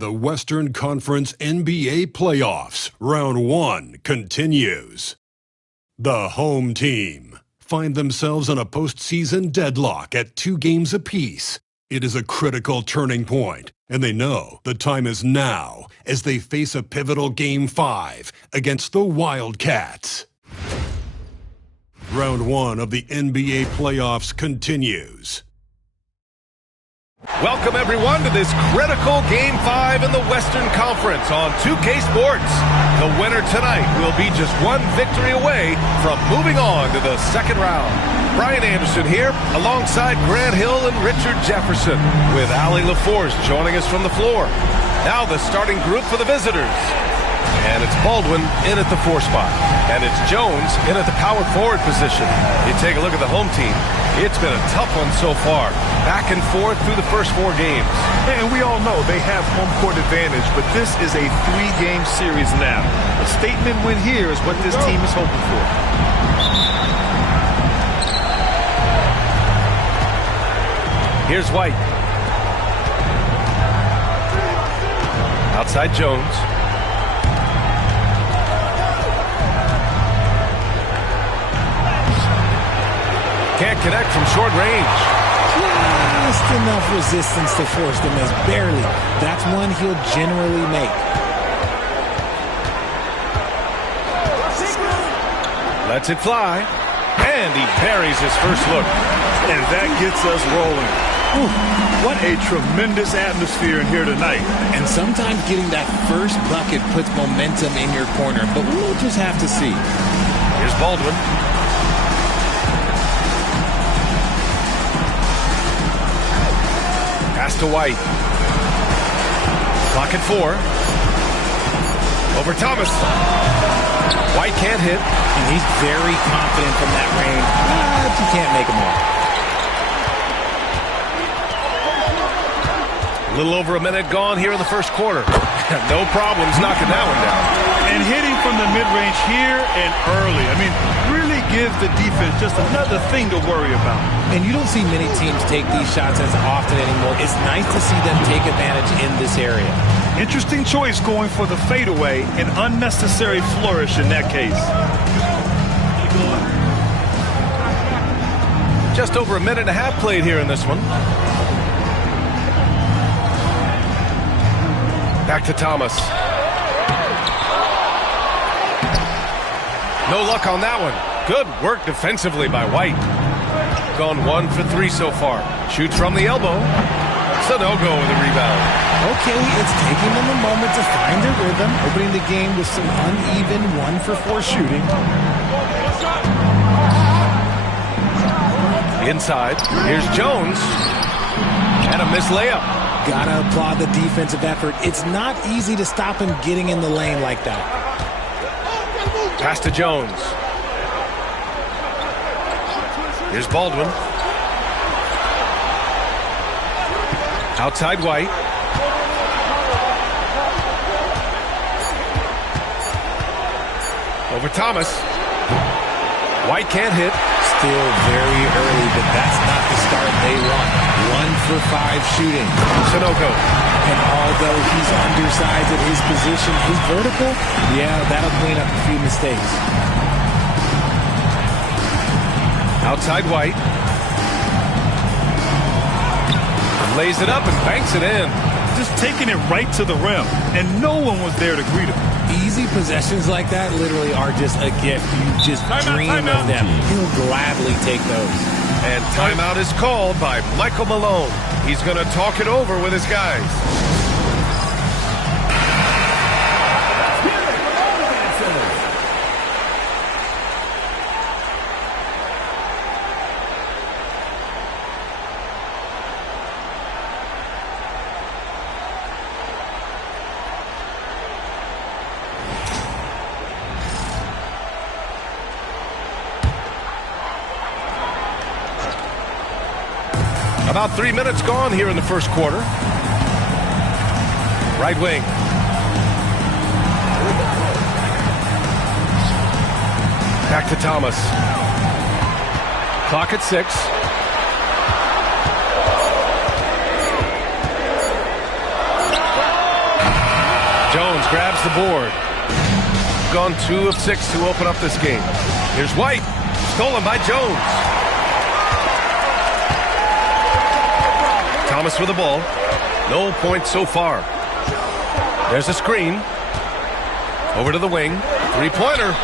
The Western Conference NBA Playoffs, Round 1 continues. The home team find themselves in a postseason deadlock at 2 games apiece. It is a critical turning point, and they know the time is now as they face a pivotal Game 5 against the Wildcats. Round 1 of the NBA Playoffs continues. Welcome, everyone, to this critical Game 5 in the Western Conference on 2K Sports. The winner tonight will be just one victory away from moving on to the second round. Brian Anderson here, alongside Grant Hill and Richard Jefferson, with Allie LaForce joining us from the floor. Now the starting group for the visitors. And it's Baldwin in at the 4 spot. And it's Jones in at the power forward position. You take a look at the home team. It's been a tough one so far. Back and forth through the first 4 games. And we all know they have home court advantage, but this is a 3-game series now. A statement win here is what this team is hoping for. Here's White. Outside Jones. Can't connect from short range. Just enough resistance to force the miss. Barely. That's one he'll generally make. Lets it fly. And he buries his first look. And that gets us rolling. Ooh, what a tremendous atmosphere in here tonight. And sometimes getting that first bucket puts momentum in your corner. But we'll just have to see. Here's Baldwin. Pass to White. Clock at 4. Over Thomas. White can't hit. And he's very confident from that range. But you can't make him all. A little over a minute gone here in the first quarter. No problems knocking that one down. And hitting from the mid-range here and early. I mean, really gives the defense just another thing to worry about. And you don't see many teams take these shots as often anymore. It's nice to see them take advantage in this area. Interesting choice going for the fadeaway. An unnecessary flourish in that case. Just over a minute and a half played here in this one. Back to Thomas. No luck on that one. Good work defensively by White. Gone 1 for 3 so far. Shoots from the elbow. Sanogo with a rebound. Okay, it's taking them a moment to find their rhythm, opening the game with some uneven 1 for 4 shooting. Inside, here's Jones. And a missed layup. Gotta applaud the defensive effort. It's not easy to stop him getting in the lane like that. Pass to Jones. Here's Baldwin. Outside White. Over Thomas. White can't hit. Still very early, but that's not the start they want. 1 for 5 shooting. Sanogo. And although he's undersized at his position, his vertical, yeah, that'll clean up a few mistakes. Outside White. Lays it up and banks it in. Just taking it right to the rim, and no one was there to greet him. Easy possessions like that literally are just a gift. You just dream of them. He'll gladly take those. And timeout is called by Michael Malone. He's going to talk it over with his guys. About 3 minutes gone here in the first quarter. Right wing. Back to Thomas. Clock at 6. grabs the board. Gone 2 of 6 to open up this game. Here's White. Stolen by Jones. Thomas with the ball. No points so far. There's a screen. Over to the wing. Three-pointer.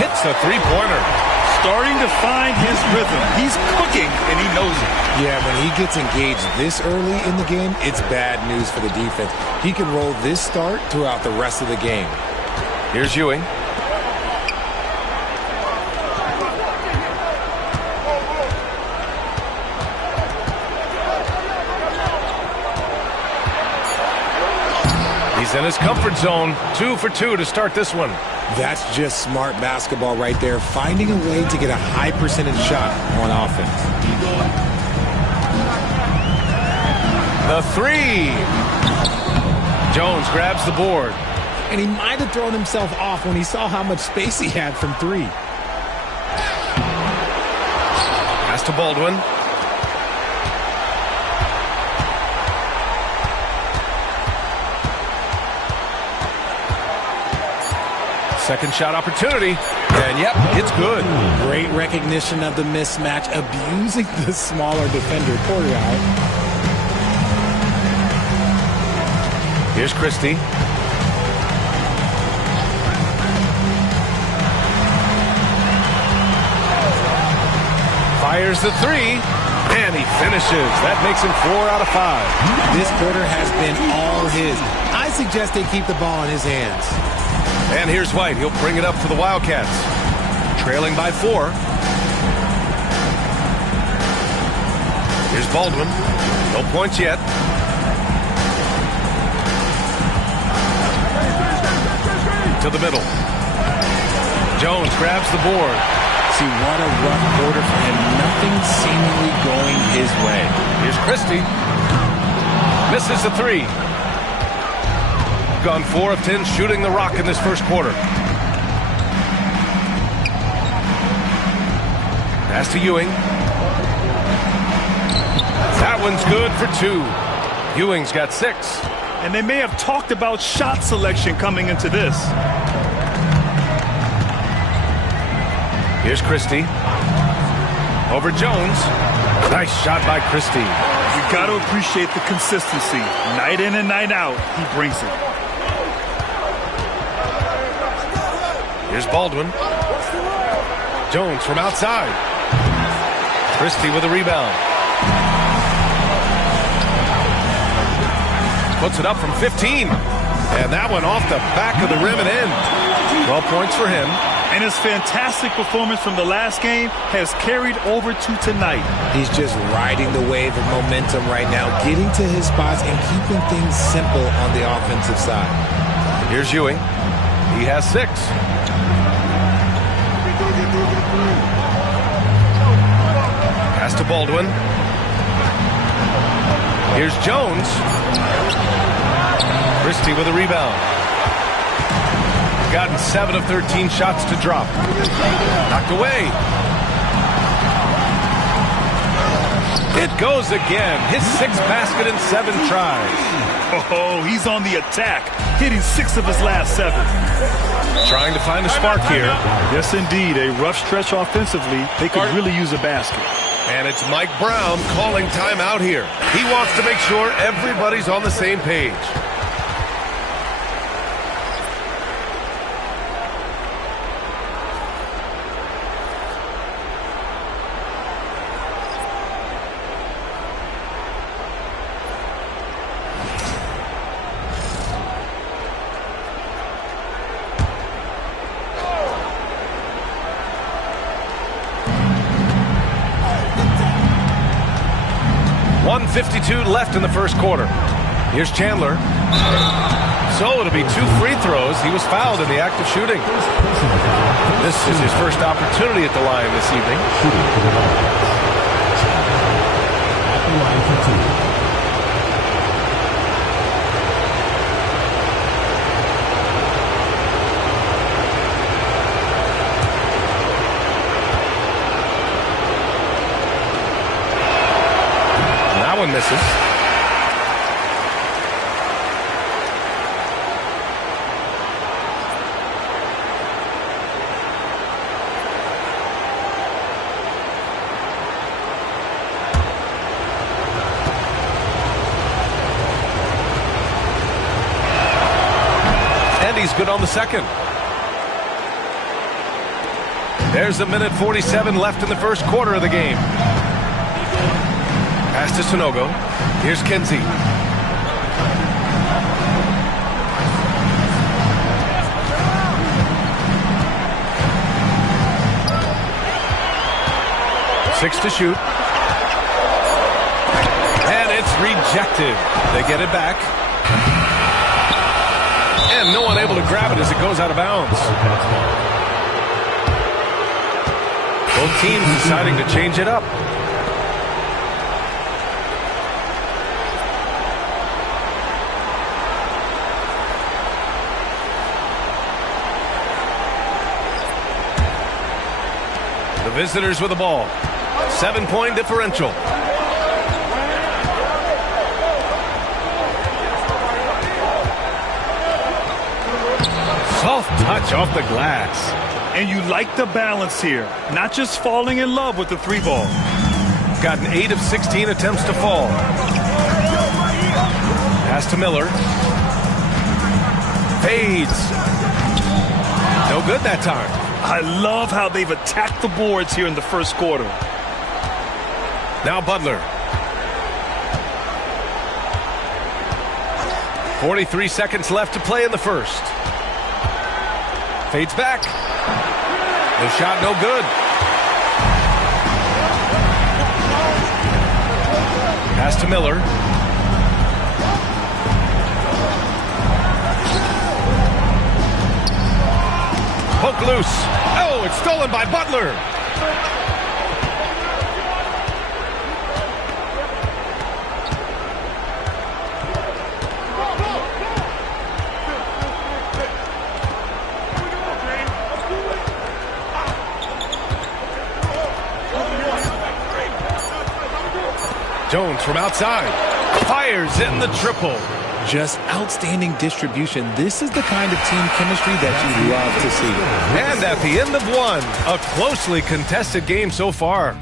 Hits a three-pointer. Starting to find his rhythm. He's cooking, and he knows it. Yeah, when he gets engaged this early in the game, it's bad news for the defense. He can roll this start throughout the rest of the game. Here's Ewing. He's in his comfort zone. 2 for 2 to start this one. That's just smart basketball right there, finding a way to get a high percentage shot on offense. The three. Jones grabs the board. And he might have thrown himself off when he saw how much space he had from 3. Pass to Baldwin. Second shot opportunity. And yep, it's good. Great recognition of the mismatch, abusing the smaller defender. Poor guy. Here's Christie. Fires the 3, and he finishes. That makes him 4 out of 5. This quarter has been all his. I suggest they keep the ball in his hands. And here's White. He'll bring it up for the Wildcats. Trailing by 4. Here's Baldwin. No points yet. To the middle. Jones grabs the board. See, what a rough quarter for him. Nothing seemingly going his way. Here's Christie. Misses the 3. Gone 4 of 10 shooting the rock in this first quarter. Pass to Ewing. That one's good for 2. Ewing's got 6. And they may have talked about shot selection coming into this. Here's Christie. Over Jones. Nice shot by Christie. You got to appreciate the consistency. Night in and night out, he brings it. Here's Baldwin. Jones from outside. Christie with a rebound. Puts it up from 15. And that one off the back of the rim and in. 12 points for him. And his fantastic performance from the last game has carried over to tonight. He's just riding the wave of momentum right now, getting to his spots and keeping things simple on the offensive side. Here's Ewing. He has 6. Pass to Baldwin. Here's Jones. Christie with a rebound. Gotten 7 of 13 shots to drop. Knocked away. It goes again. His 6th basket in 7 tries. Oh, he's on the attack, hitting 6 of his last 7. Trying to find a spark here. Yes, indeed. A rough stretch offensively. They could really use a basket. And it's Mike Brown calling timeout here. He wants to make sure everybody's on the same page. .52 left in the first quarter. Here's Chandler. So it'll be 2 free throws. He was fouled in the act of shooting. This is his first opportunity at the line this evening. At the line for 2. Misses. he's good on the second. There's a minute 47 left in the first quarter of the game. Pass to Sonogo. Here's Kinsey. Six to shoot. And it's rejected. They get it back. And no one able to grab it as it goes out of bounds. Both teams deciding to change it up. The visitors with the ball. 7-point differential. Soft touch off the glass. And you like the balance here. Not just falling in love with the three ball. Gotten 8 of 16 attempts to fall. Pass to Miller. Fades. No good that time. I love how they've attacked the boards here in the first quarter. Now Butler. 43 seconds left to play in the first. Fades back. The shot no good. Pass to Miller. Poke loose. Oh, it's stolen by Butler. Jones from outside. Fires in the triple. Just outstanding distribution. This is the kind of team chemistry that you love to see. And at the end of one, a closely contested game so far.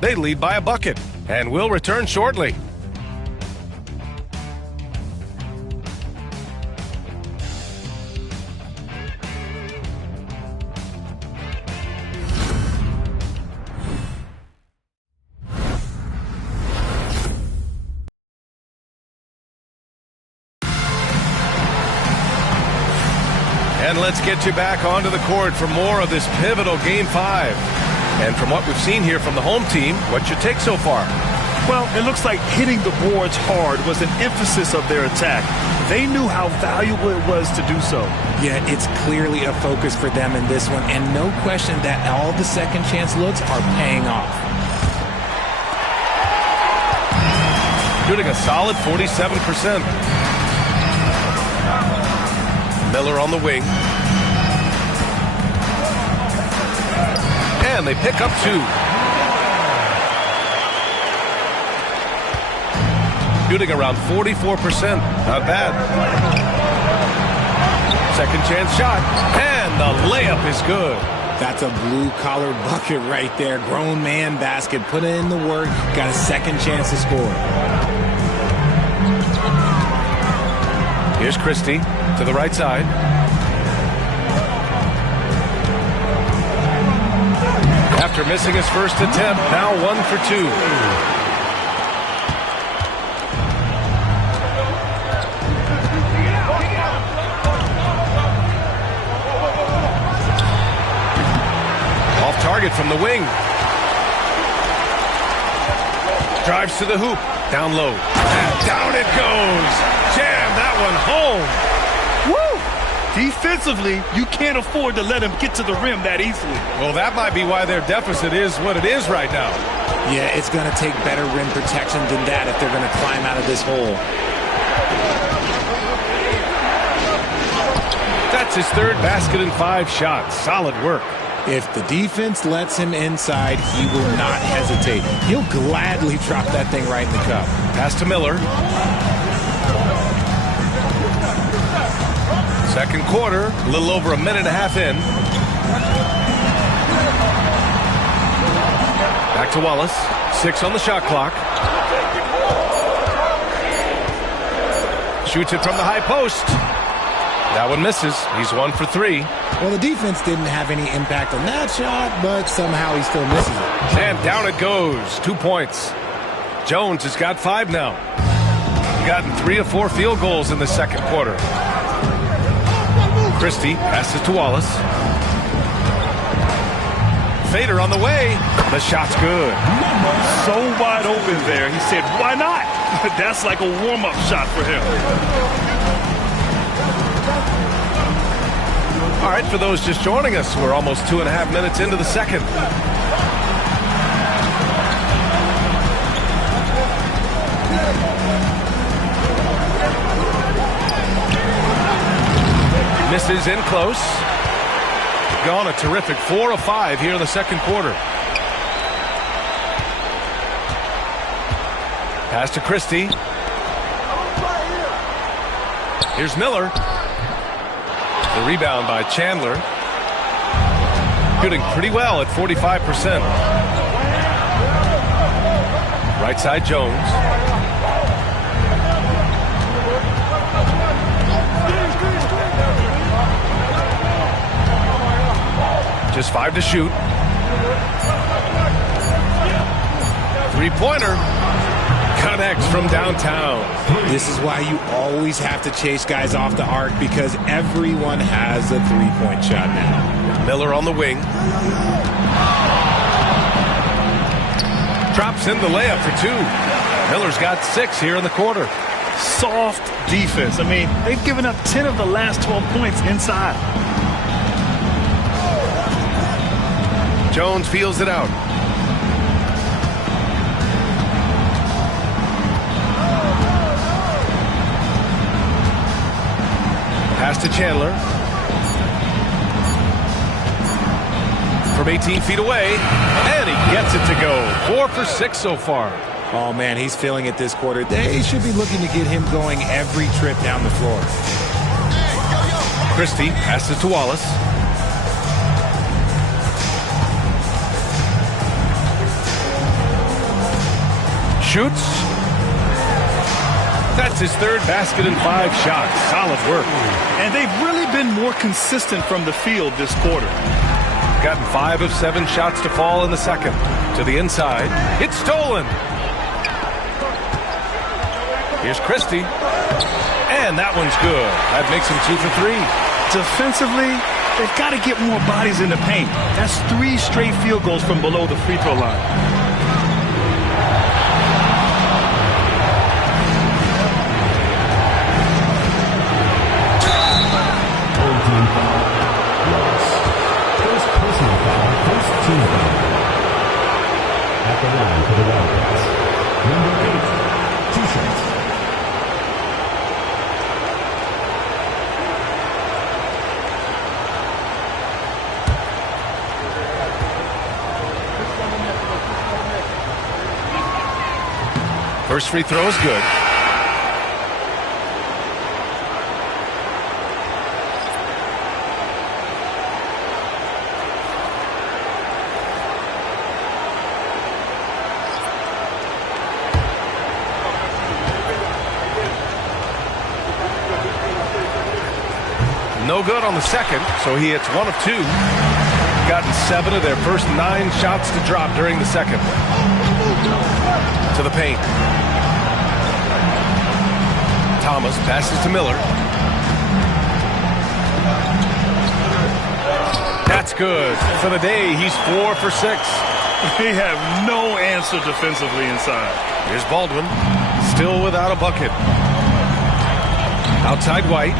They lead by a bucket and will return shortly. And let's get you back onto the court for more of this pivotal Game 5. And from what we've seen here from the home team, what's your take so far? Well, it looks like hitting the boards hard was an emphasis of their attack. They knew how valuable it was to do so. Yeah, it's clearly a focus for them in this one, and no question that all the second chance looks are paying off. Shooting a solid 47%. Miller on the wing. And they pick up 2. Shooting around 44%. Not bad. Second chance shot. And the layup is good. That's a blue-collar bucket right there. Grown man basket. Put in the work. Got a second chance to score. Here's Christie to the right side. After missing his first attempt, now 1 for 2. Off target from the wing. Drives to the hoop. Down low. And down it goes. Jam that one home. Woo! Defensively, you can't afford to let him get to the rim that easily. Well, that might be why their deficit is what it is right now. Yeah, it's going to take better rim protection than that if they're going to climb out of this hole. That's his third basket in 5 shots. Solid work. If the defense lets him inside, he will not hesitate. He'll gladly drop that thing right in the cup. Pass to Miller. Second quarter, a little over a minute and a half in. Back to Wallace. 6 on the shot clock. Shoots it from the high post. That one misses. He's 1 for 3. Well, the defense didn't have any impact on that shot, but somehow he still misses it. And down it goes. 2 points. Jones has got 5 now. Gotten 3 of 4 field goals in the second quarter. Christie passes to Wallace. Fader on the way. The shot's good. So wide open there. He said, why not? That's like a warm-up shot for him. All right, for those just joining us, we're almost 2.5 minutes into the second. Misses in close. Gone a terrific 4 of 5 here in the second quarter. Pass to Christie. Here's Miller. The rebound by Chandler. Shooting pretty well at 45%. Right side Jones. Just 5 to shoot. 3-pointer. Connects from downtown. This is why you always have to chase guys off the arc, because everyone has a three-point shot now. Miller on the wing. Drops in the layup for 2. Miller's got 6 here in the quarter. Soft defense. I mean, they've given up 10 of the last 12 points inside. Jones feels it out. Pass to Chandler. From 18 feet away. And he gets it to go. 4 for 6 so far. Oh, man, he's feeling it this quarter. They should be looking to get him going every trip down the floor. Christie passes to Wallace. Shoots. That's his 3rd basket in 5 shots. Solid work. And they've really been more consistent from the field this quarter. Gotten 5 of 7 shots to fall in the second. To the inside. It's stolen. Here's Christie. And that one's good. That makes him 2 for 3. Defensively, they've got to get more bodies in the paint. That's 3 straight field goals from below the free throw line. At the line for the Wildcats, number 8, 2 shots. First free throw is good. No good on the second, so he hits 1 of 2. Gotten 7 of their first 9 shots to drop during the second. To the paint. Thomas passes to Miller. That's good. For the day, he's 4 for 6. They have no answer defensively inside. Here's Baldwin. Still without a bucket. Outside White.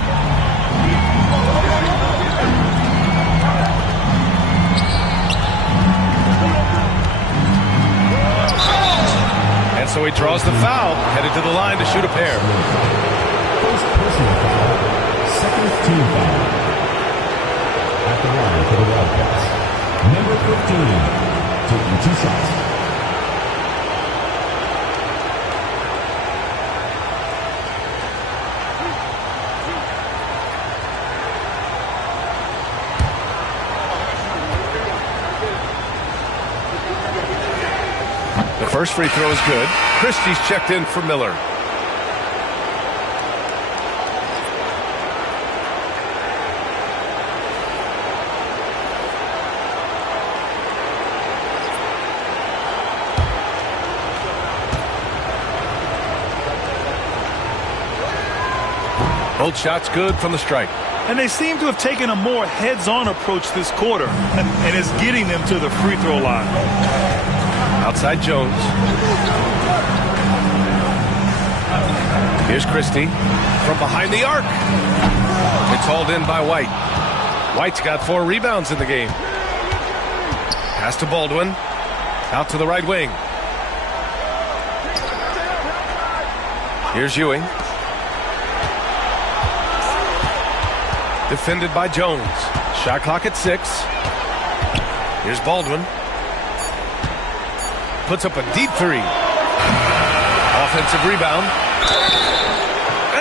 And so he draws the foul, headed to the line to shoot a pair. First personal foul, second team foul. At the line for the Wildcats, number 15, taking 2 shots. First free throw is good. Christie's checked in for Miller. Both shots good from the stripe. And they seem to have taken a more heads-on approach this quarter, and it's getting them to the free throw line. Outside Jones. Here's Christie from behind the arc. It's hauled in by White. White's got 4 rebounds in the game. Pass to Baldwin. Out to the right wing. Here's Ewing. Defended by Jones. Shot clock at 6. Here's Baldwin. Puts up a deep 3. Offensive rebound.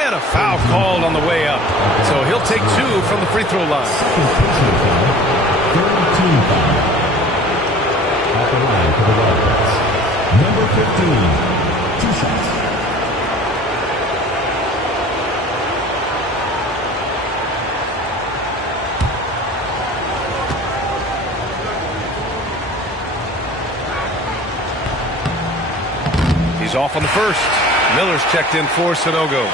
And a foul called on the way up. So he'll take 2 from the free throw line. At the line for the Wildcats. Number 15, 2 shots. He's off on the first. Miller's checked in for Sanogo.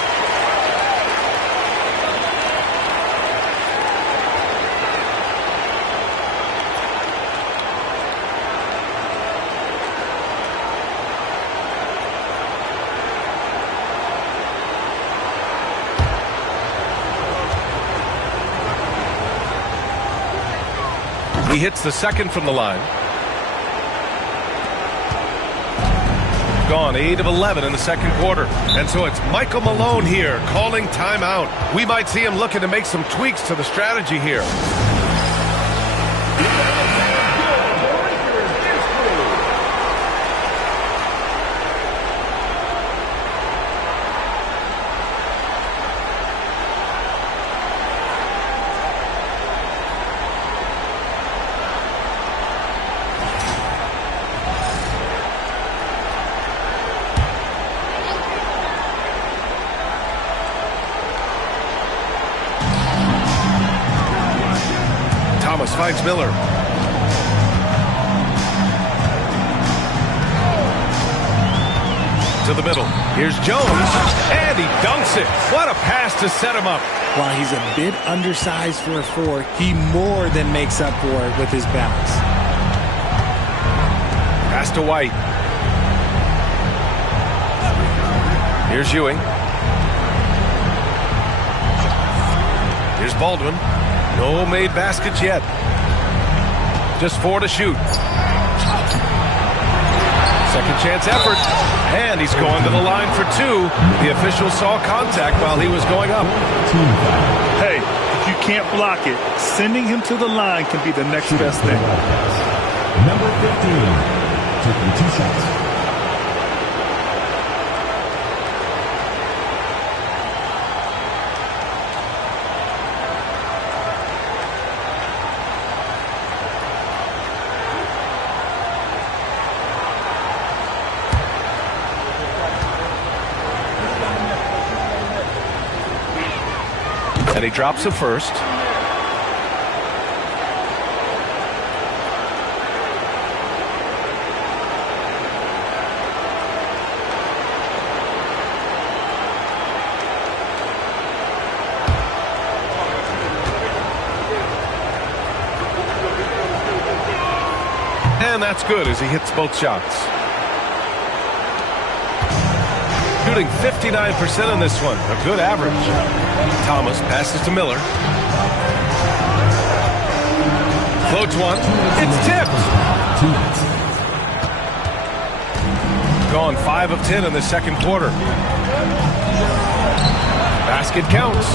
He hits the second from the line. Gone 8 of 11 in the second quarter. And so it's Michael Malone here calling timeout. We might see him looking to make some tweaks to the strategy here. Finds Miller. To the middle. Here's Jones. And he dunks it. What a pass to set him up. While he's a bit undersized for a 4, he more than makes up for it with his balance. Pass to White. Here's Ewing. Here's Baldwin. No made baskets yet. Just 4 to shoot. Second chance effort. And he's going to the line for 2. The official saw contact while he was going up. Hey, if you can't block it, sending him to the line can be the next best thing. Number 15, taking 2 shots. And he drops it first. And that's good as he hits both shots. Shooting 59% on this one. A good average. Thomas passes to Miller. Floats one. It's tipped. Gone 5 of 10 in the second quarter. Basket counts.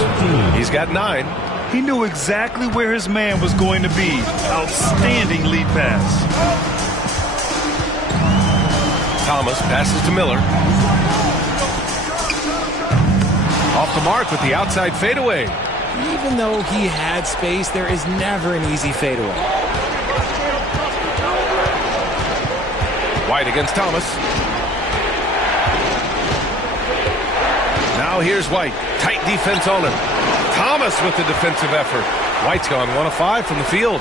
He's got 9. He knew exactly where his man was going to be. Outstanding lead pass. Thomas passes to Miller. Off the mark with the outside fadeaway. Even though he had space, there is never an easy fadeaway. White against Thomas. Now here's White. Tight defense on him. Thomas with the defensive effort. White's gone 1 of 5 from the field.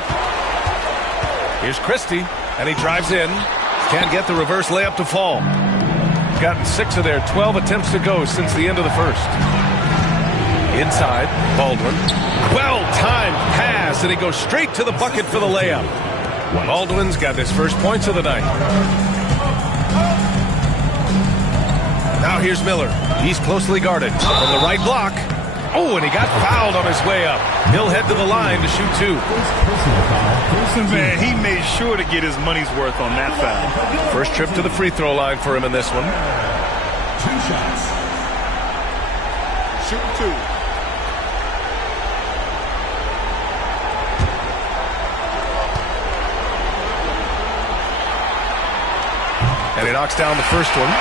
Here's Christie, and he drives in. Can't get the reverse layup to fall. Gotten 6 of their 12 attempts to go since the end of the first. Inside, Baldwin. Well-timed pass, and he goes straight to the bucket for the layup. Baldwin's got his first points of the night. Now here's Miller. He's closely guarded from the right block. Oh, and he got fouled on his way up. He'll head to the line to shoot 2. Man, he made sure to get his money's worth on that foul. First trip to the free throw line for him in this one. 2 shots. Shoot 2. And he knocks down the first one.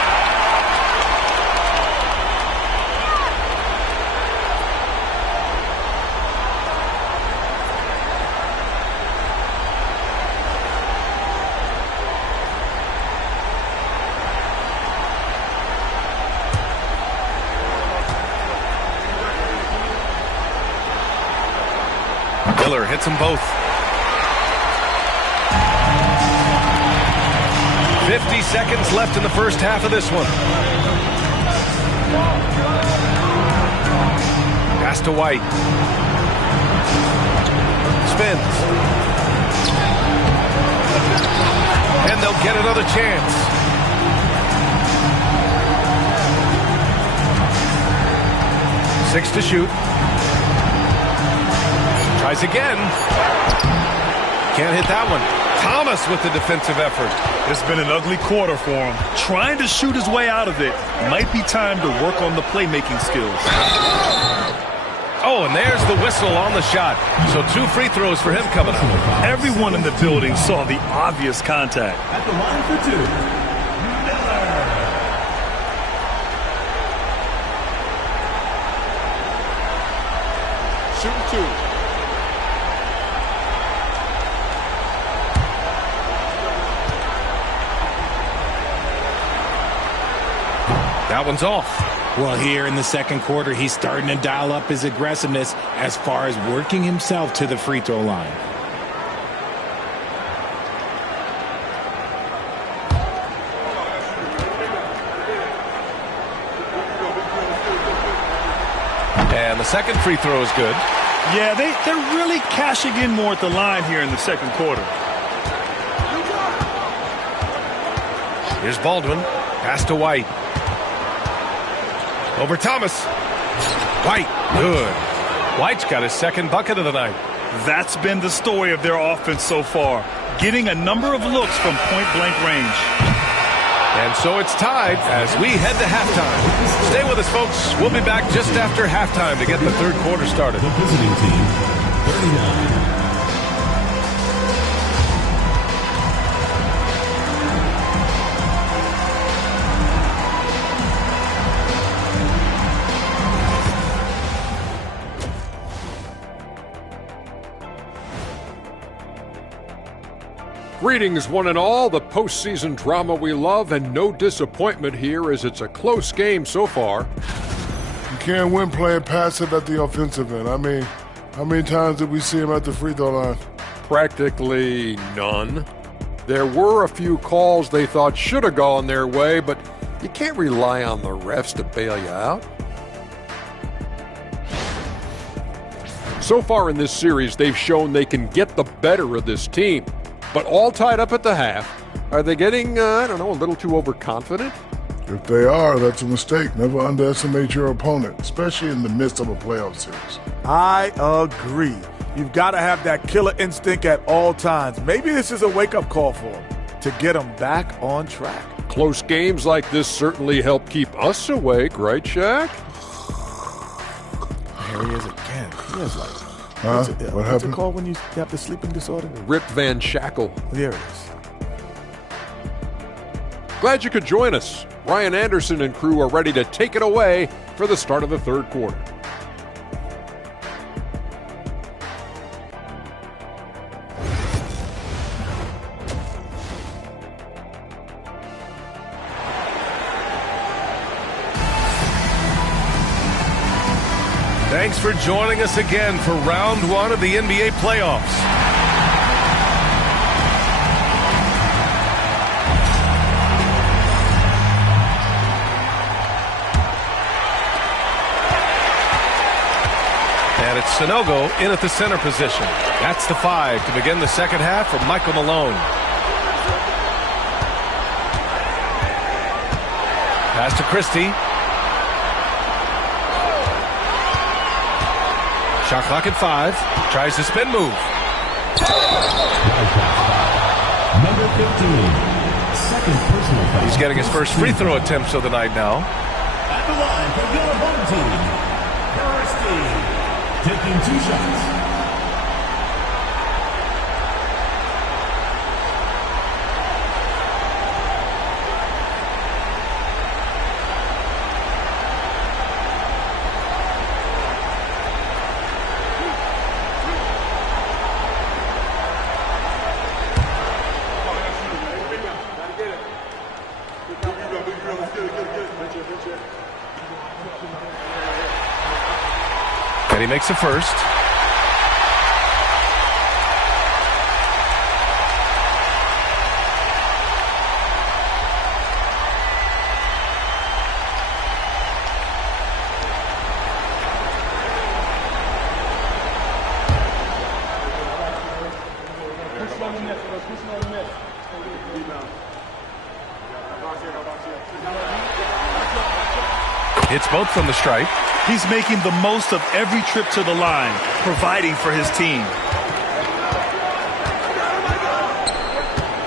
Miller hits them both. 50 seconds left in the first half of this one. Pass to White. Spins. And they'll get another chance. Six to shoot. Tries again. Can't hit that one. Thomas with the defensive effort. It's been an ugly quarter for him. Trying to shoot his way out of it. Might be time to work on the playmaking skills. Oh, and there's the whistle on the shot. So 2 free throws for him coming up. Everyone in the building saw the obvious contact. At the line for 2, Miller. Shoot 2. That one's off. Well, here in the second quarter, he's starting to dial up his aggressiveness as far as working himself to the free throw line. And the second free throw is good. Yeah, they're really cashing in more at the line here in the second quarter. Here's Baldwin. Pass to White. Over Thomas. White. Good. White's got his second bucket of the night. That's been the story of their offense so far. Getting a number of looks from point-blank range. And so it's tied as we head to halftime. Stay with us, folks. We'll be back just after halftime to get the third quarter started. The visiting team, 39. Greetings, one and all. The postseason drama we love, and no disappointment here as it's a close game so far. You can't win playing passive at the offensive end. I mean, how many times did we see him at the free throw line? Practically none. There were a few calls they thought should have gone their way, but you can't rely on the refs to bail you out. So far in this series, they've shown they can get the better of this team. But all tied up at the half. Are they getting, a little too overconfident? If they are, that's a mistake. Never underestimate your opponent, especially in the midst of a playoff series. I agree. You've got to have that killer instinct at all times. Maybe this is a wake-up call for them to get them back on track. Close games like this certainly help keep us awake, right, Shaq? Here he is again. He is like... What what's happened? it called when you have the sleeping disorder? Rip Van Shackle. There it is. Glad you could join us. Ryan Anderson and crew are ready to take it away for the start of the third quarter. Thanks for joining us again for round one of the NBA playoffs. And it's Sanogo in at the center position. That's the 5 to begin the second half for Michael Malone. Pass to Christie. Shot clock at 5. Tries the spin move. Number 15, second personal foul. He's getting his first free throw attempts of the night now. At the line for your home team, Christie, taking 2 shots. And he makes the first. It's both from the stripe. He's making the most of every trip to the line, providing for his team.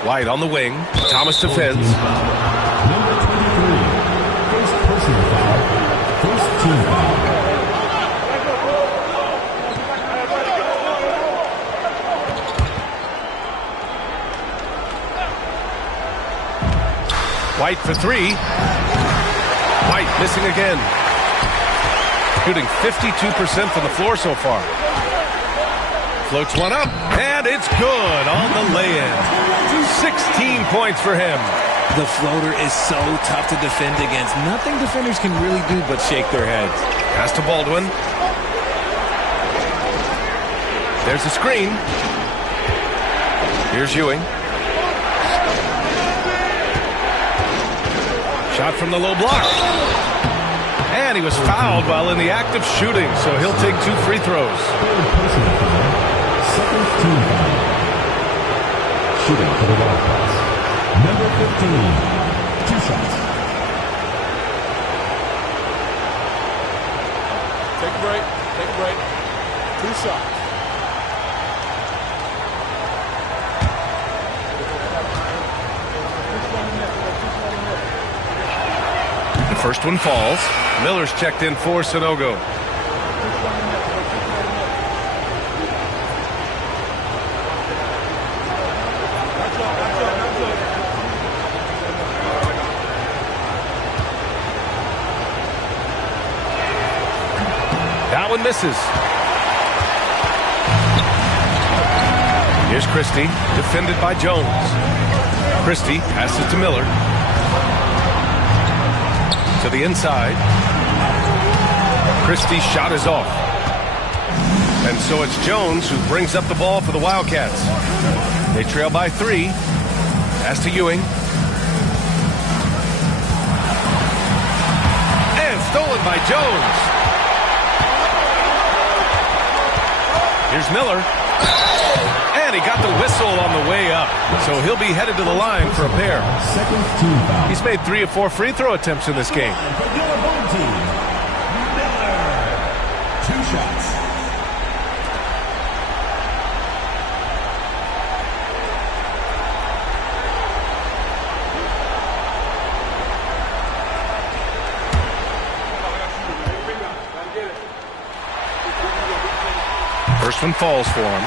White on the wing. Thomas defends. Number 23, first personal foul, first team foul. White for 3. White missing again. Shooting 52% from the floor so far. Floats one up, and it's good on the lay-in. 16 points for him. The floater is so tough to defend against. Nothing defenders can really do but shake their heads. Pass to Baldwin. There's the screen. Here's Ewing. Shot from the low block. And he was fouled while in the act of shooting, so he'll take 2 free throws. Personal foul, second team foul. Shooting for the Wildcats. Number 15, 2 shots. Take a break. Take a break. 2 shots. The first one falls. Miller's checked in for Sanogo. That one misses. Here's Christie, defended by Jones. Christie passes to Miller. To the inside. Christie's shot is off. And so it's Jones who brings up the ball for the Wildcats. They trail by 3. Pass to Ewing. And stolen by Jones. Here's Miller. And he got the whistle on the way up. So he'll be headed to the line for a pair. Second team foul. He's made 3 of 4 free throw attempts in this game. For your home team, Miller, 2 shots. First one falls for him.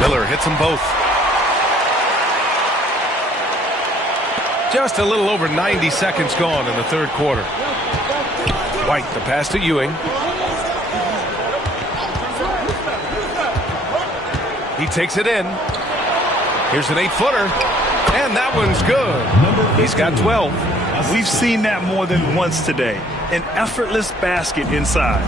Miller hits them both. Just a little over 90 seconds gone in the third quarter. White, the pass to Ewing. He takes it in. Here's an 8-footer. And that one's good. He's got 12. We've seen that more than once today. an effortless basket inside.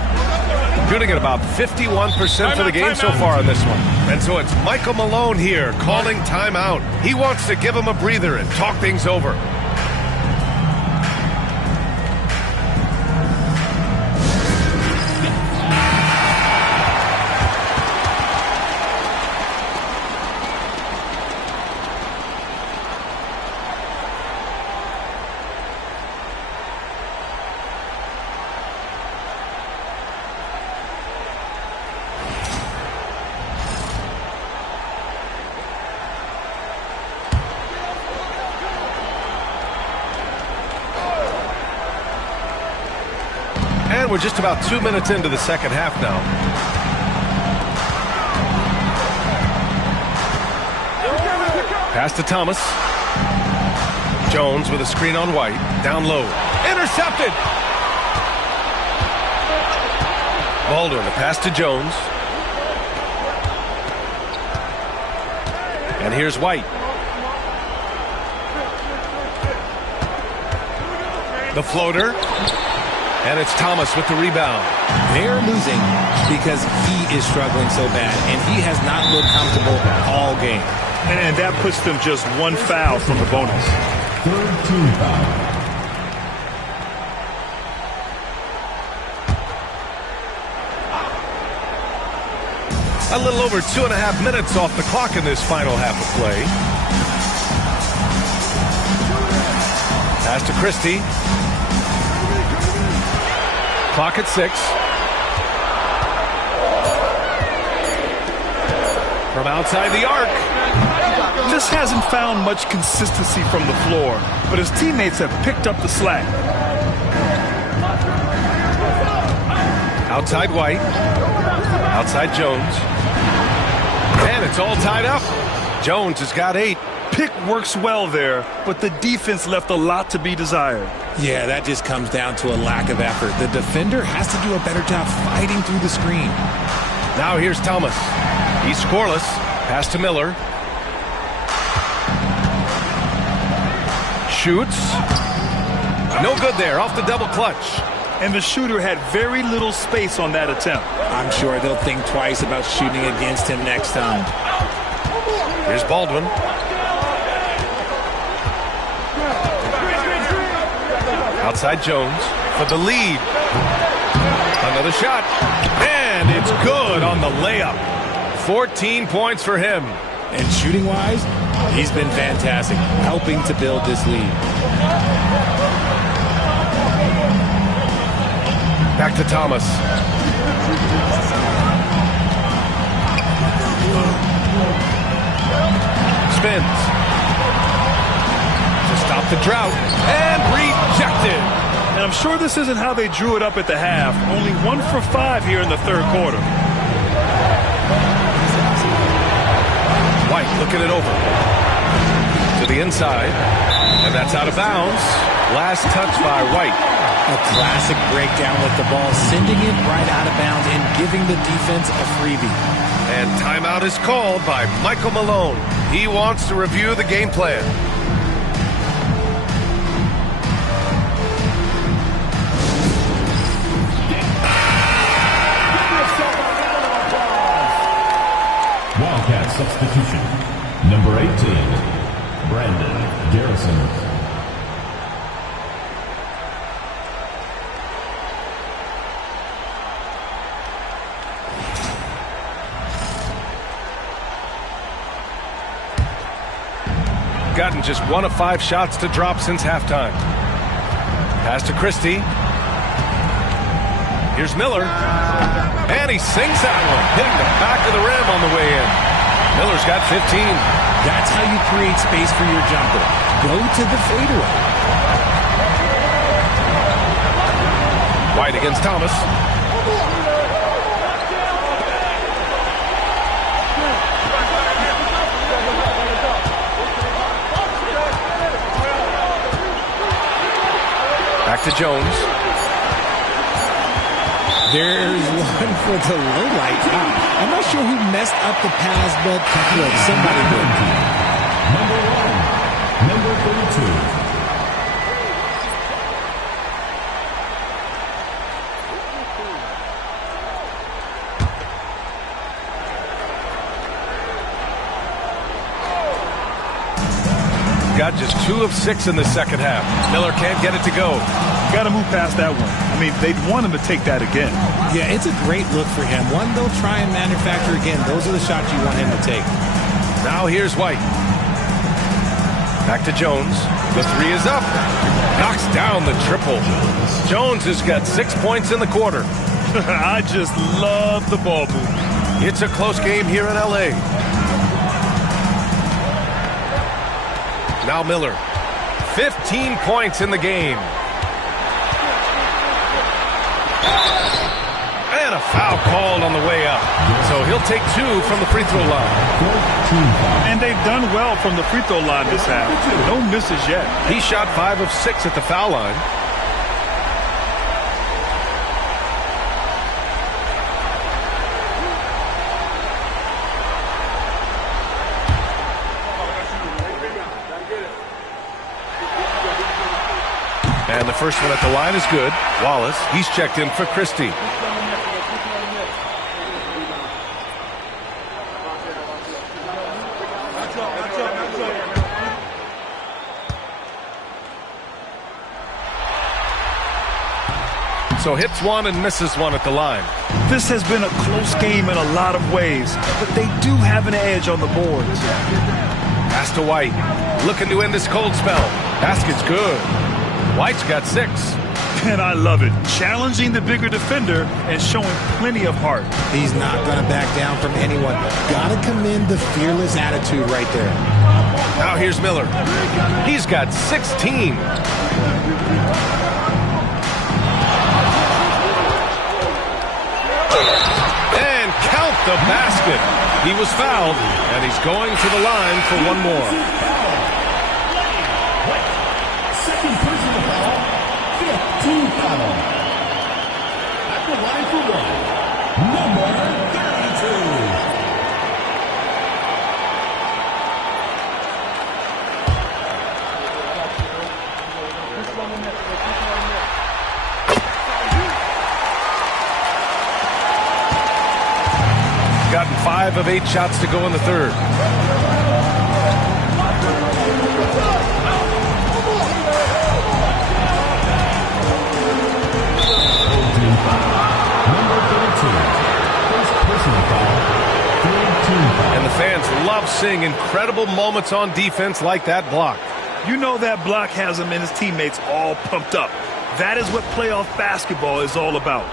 Shooting at about 51% for the game so far on this one. And so it's Michael Malone here calling timeout. He wants to give him a breather and talk things over. And we're just about 2 minutes into the second half now. Pass to Thomas. Jones with a screen on White. Down low. Intercepted! Baldwin, a pass to Jones. And here's White. The floater. And it's Thomas with the rebound. They're losing because he is struggling so bad, and he has not looked comfortable all game. And that puts them just one foul from the bonus. Third team foul. A little over 2.5 minutes off the clock in this final half of play. Pass to Christie. Clock at 6. From outside the arc. Just hasn't found much consistency from the floor, but his teammates have picked up the slack. Outside White. Outside Jones. And it's all tied up. Jones has got 8. Pick works well there, but the defense left a lot to be desired. Yeah, that just comes down to a lack of effort. The defender has to do a better job fighting through the screen. Now here's Thomas. He's scoreless. Pass to Miller. Shoots. No good there. Off the double clutch. And the shooter had very little space on that attempt. I'm sure they'll think twice about shooting against him next time. Here's Baldwin. Outside Jones for the lead. Another shot. And it's good on the layup. 14 points for him. And shooting-wise, he's been fantastic, helping to build this lead. Back to Thomas. Spins. To stop the drought. And rejected. And I'm sure this isn't how they drew it up at the half. Only 1 for 5 here in the third quarter. White looking it over. To the inside. And that's out of bounds. Last touch by White. A classic breakdown with the ball, sending it right out of bounds and giving the defense a freebie. And timeout is called by Michael Malone. He wants to review the game plan. Wildcat substitution. Number 18, Brandon Garrison. Gotten just 1 of 5 shots to drop since halftime. Pass to Christie. Here's Miller. And he sinks that one, hitting the back of the rim on the way in. Miller's got 15. That's how you create space for your jumper. Go to the fadeaway. White against Thomas. Back to Jones. There's one for the low light. I'm not sure who messed up the pass, but look, somebody did. Number 1, number 32. got just 2 of 6 in the second half. Miller can't get it to go. Got to move past that one. I mean, they'd want him to take that again. Yeah, it's a great look for him. One they'll try and manufacture again. Those are the shots you want him to take. Now here's White. Back to Jones. The 3 is up. Knocks down the triple. Jones has got 6 points in the quarter. I just love the ball movement. It's a close game here in L.A. Now Miller. 15 points in the game. And a foul called on the way up. So he'll take 2 from the free throw line. And they've done well from the free throw line this half. No misses yet. He shot 5 of 6 at the foul line. And the first one at the line is good. Wallace, he's checked in for Christie. So hits 1 and misses 1 at the line. This has been a close game in a lot of ways, but they do have an edge on the boards. Pass to White. Looking to end this cold spell. Basket's good. White's got 6. And I love it. Challenging the bigger defender and showing plenty of heart. He's not going to back down from anyone. Got to commend the fearless attitude right there. Now here's Miller. He's got 16. And count the basket. He was fouled, and he's going to the line for 1 more. Second personal foul, 5th team foul. At the line for 1, number 32. Gotten 5 of 8 shots to go in the third. And the fans love seeing incredible moments on defense like that block. You know that block has him and his teammates all pumped up. That is what playoff basketball is all about.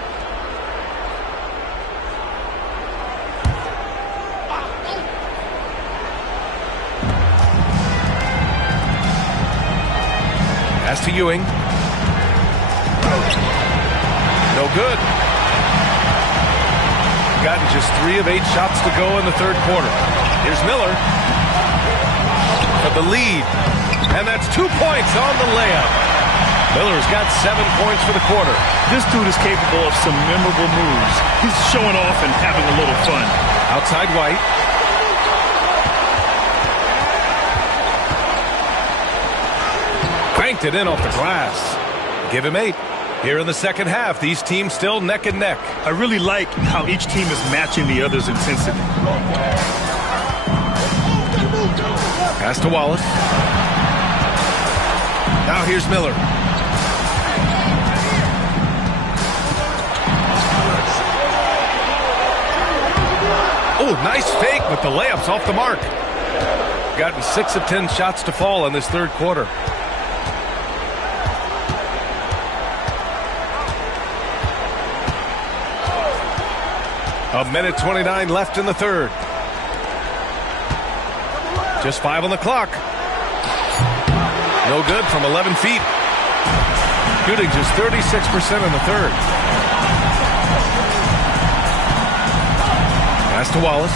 Pass to Ewing. No good. Gotten just 3 of 8 shots to go in the third quarter. Here's Miller for the lead. And that's 2 points on the layup. Miller's got 7 points for the quarter. This dude is capable of some memorable moves. He's showing off and having a little fun. Outside White. Banked it in off the glass. Give him 8. Here in the second half, these teams still neck and neck. I really like how each team is matching the other's intensity. Pass to Wallace. Now here's Miller. Oh, nice fake, but the layup's off the mark. Gotten 6 of 10 shots to fall in this third quarter. A minute 29 left in the third. Just 5 on the clock. No good from 11 feet. Shooting just 36% in the third. Pass to Wallace.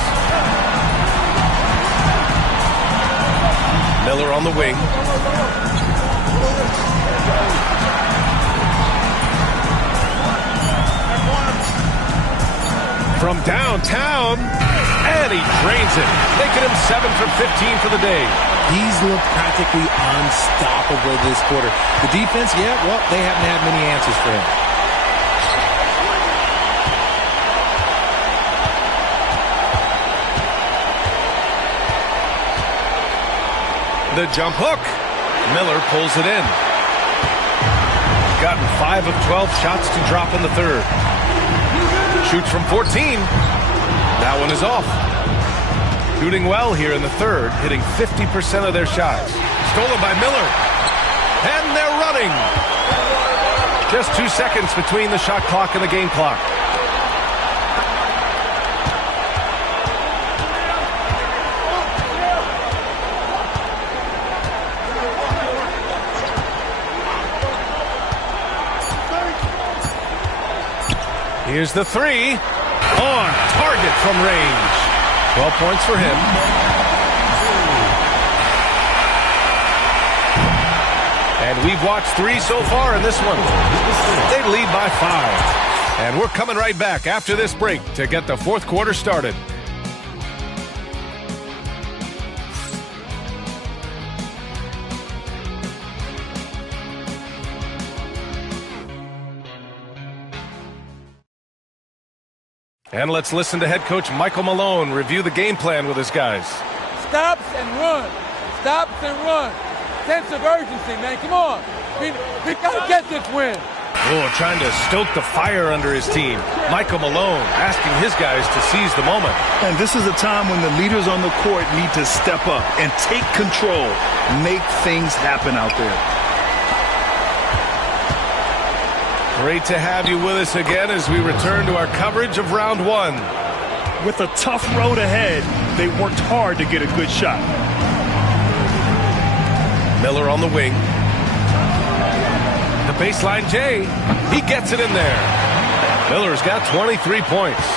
Miller on the wing. From downtown, and he drains it, making him 7 from 15 for the day. He's looked practically unstoppable this quarter. The defense, yeah, well, they haven't had many answers for him. The jump hook. Miller pulls it in. Gotten 5 of 12 shots to drop in the third. Shoots from 14. That one is off. Shooting well here in the third, hitting 50% of their shots. Stolen by Miller. And they're running. Just 2 seconds between the shot clock and the game clock. Here's the three. On target from range. 12 points for him. And we've watched 3 so far in this one. They lead by 5. And we're coming right back after this break to get the fourth quarter started. And let's listen to head coach Michael Malone review the game plan with his guys. Stops and run. Stops and run. Sense of urgency, man. Come on. We got to get this win. Oh, trying to stoke the fire under his team. Michael Malone asking his guys to seize the moment. And this is a time when the leaders on the court need to step up and take control. Make things happen out there. Great to have you with us again as we return to our coverage of round 1. With a tough road ahead, they worked hard to get a good shot. Miller on the wing. The baseline J. He gets it in there. Miller's got 23 points.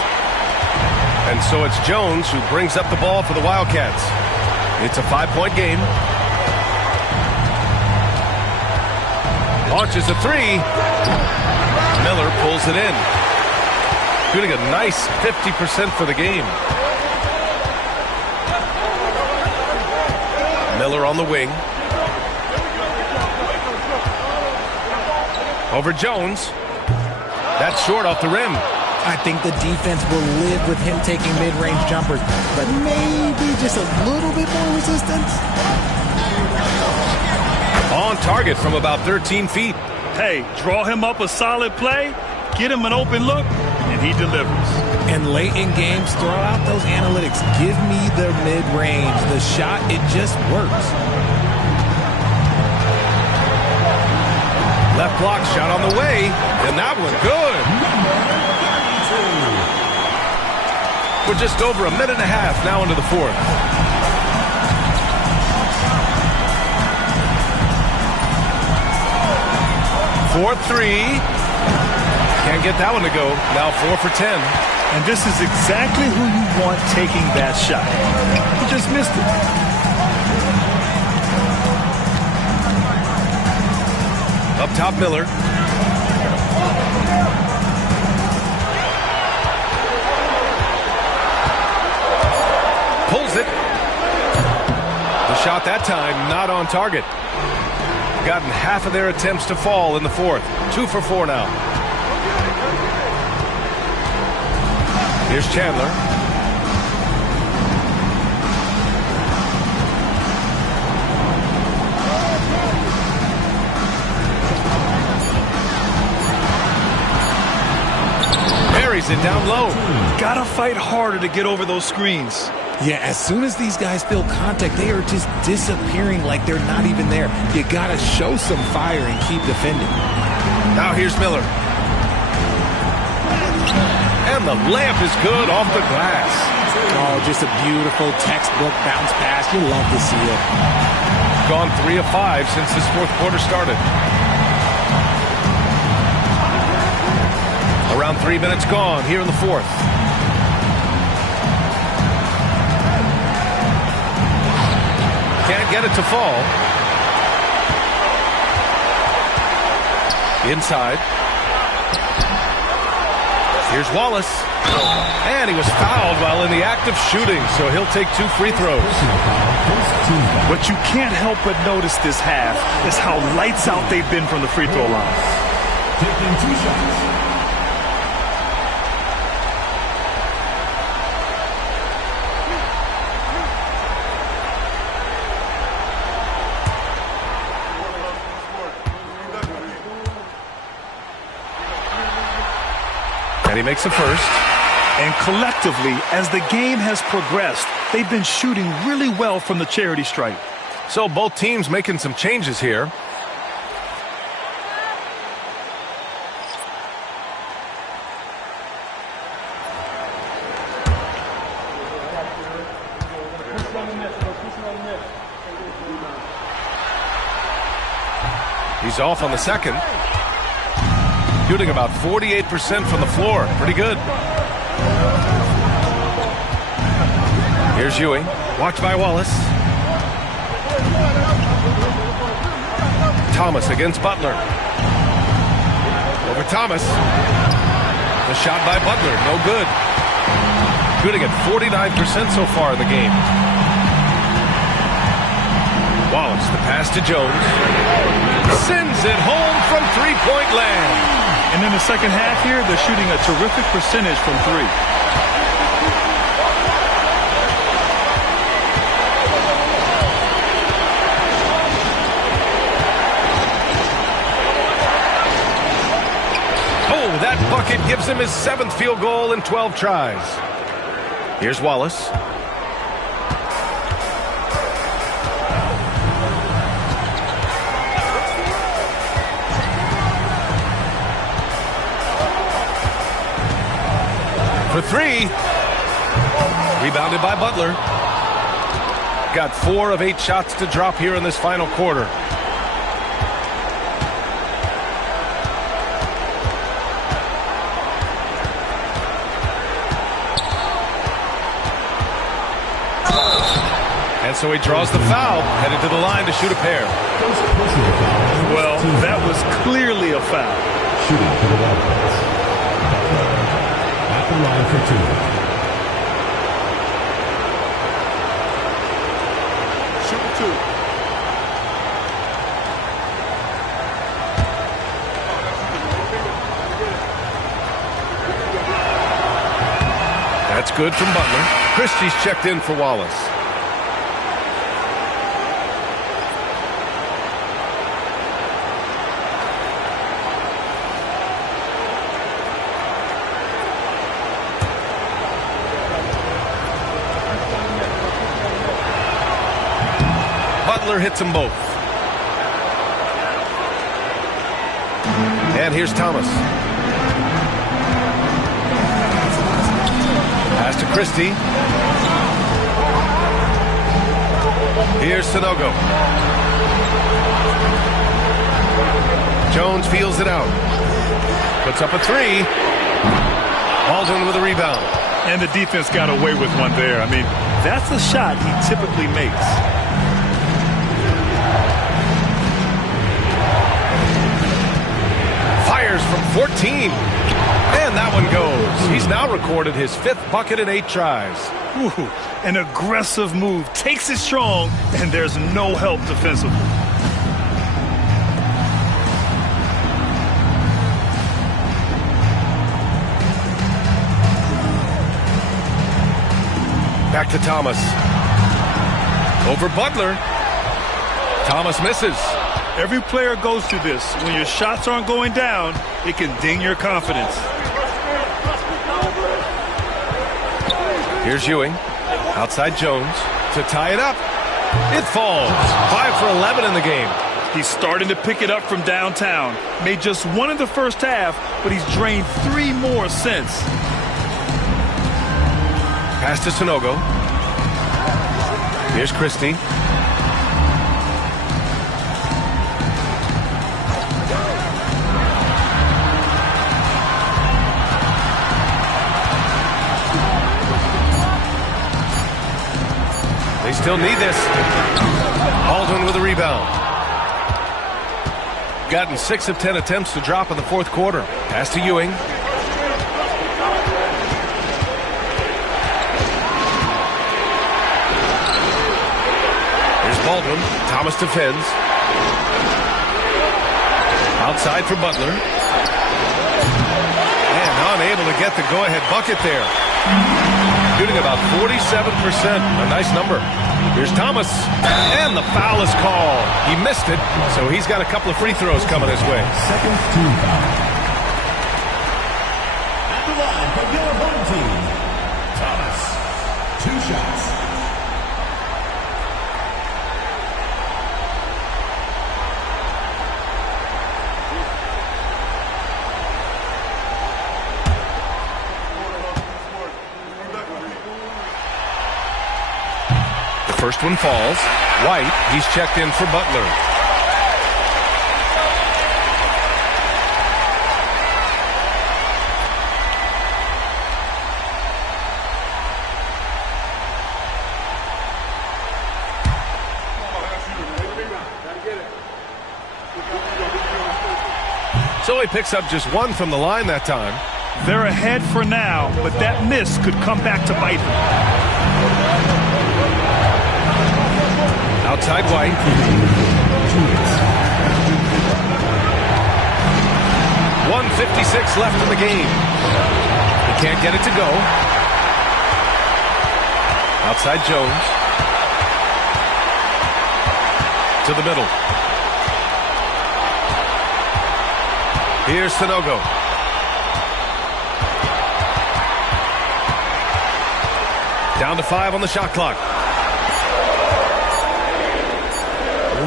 And so it's Jones who brings up the ball for the Wildcats. It's a 5-point game. Launches a three. Miller pulls it in. Shooting a nice 50% for the game. Miller on the wing. Over Jones. That's short off the rim. I think the defense will live with him taking mid-range jumpers, but maybe just a little bit more resistance. On target from about 13 feet. Hey, draw him up a solid play, get him an open look, and he delivers. And late in games, throw out those analytics. Give me the mid-range. The shot, it just works. Left block shot on the way, and that one good. We're just over a minute and a half now into the fourth. 4-3. Can't get that one to go. Now 4 for 10. And this is exactly who you want taking that shot. He just missed it. Up top, Miller. Pulls it. The shot that time not on target. Gotten half of their attempts to fall in the fourth. 2 for 4 now. Here's Chandler. Buries it down low. Gotta fight harder to get over those screens. Yeah, as soon as these guys feel contact, they are just disappearing like they're not even there. You got to show some fire and keep defending. Now here's Miller. And the layup is good off the glass. Oh, just a beautiful textbook bounce pass. You love to see it. Gone 3 of 5 since this fourth quarter started. Around 3 minutes gone here in the fourth. Can't get it to fall. Inside. Here's Wallace. And he was fouled while in the act of shooting, so he'll take 2 free throws. What you can't help but notice this half is how lights out they've been from the free throw line. Taking 2 shots. makes the first. And collectively, as the game has progressed, they've been shooting really well from the charity stripe. So both teams making some changes here. He's off on the second. Shooting about 48% from the floor. Pretty good. Here's Ewing. Watched by Wallace. Thomas against Butler. Over Thomas. The shot by Butler. No good. Shooting at 49% so far in the game. Wallace, the pass to Jones. Sends it home from three-point land. And in the second half here, they're shooting a terrific percentage from three. Oh, that bucket gives him his 7th field goal in 12 tries. Here's Wallace. For three. Rebounded by Butler. Got 4 of 8 shots to drop here in this final quarter. And so he draws the foul, headed to the line to shoot a pair. Well, that was clearly a foul. Shooting for the Wildcats. At the line for 2. Shoot 2. That's good from Butler. Christie's checked in for Wallace. Butler hits them both. And here's Thomas. Pass to Christie. Here's Sanogo. Jones feels it out. Puts up a 3. Baldwin with a rebound. And the defense got away with one there. I mean, that's the shot he typically makes. Fires from 14. And that one goes. He's now recorded his 5th bucket in 8 tries. Ooh, an aggressive move. Takes it strong, and there's no help defensively. Back to Thomas. Over Butler. Thomas misses. Every player goes through this. When your shots aren't going down, it can ding your confidence. Here's Ewing. Outside Jones to tie it up. It falls. 5 for 11 in the game. He's starting to pick it up from downtown. Made just 1 in the first half, but he's drained 3 more since. Pass to Sanogo. Here's Christie. They still need this. Baldwin with a rebound. Gotten 6 of 10 attempts to drop in the 4th quarter. Pass to Ewing. Here's Baldwin. Thomas defends. Outside for Butler. And unable to get the go-ahead bucket there. Shooting about 47%. A nice number. Here's Thomas. And the foul is called. He missed it, so he's got a couple of free throws coming his way. Second team foul. At the line shots. The first one falls. White, he's checked in for Butler. So he picks up just one from the line that time. They're ahead for now, but that miss could come back to bite them. Outside White. 1:56 left in the game. He can't get it to go. Outside Jones. To the middle. Here's Sanogo. Down to 5 on the shot clock.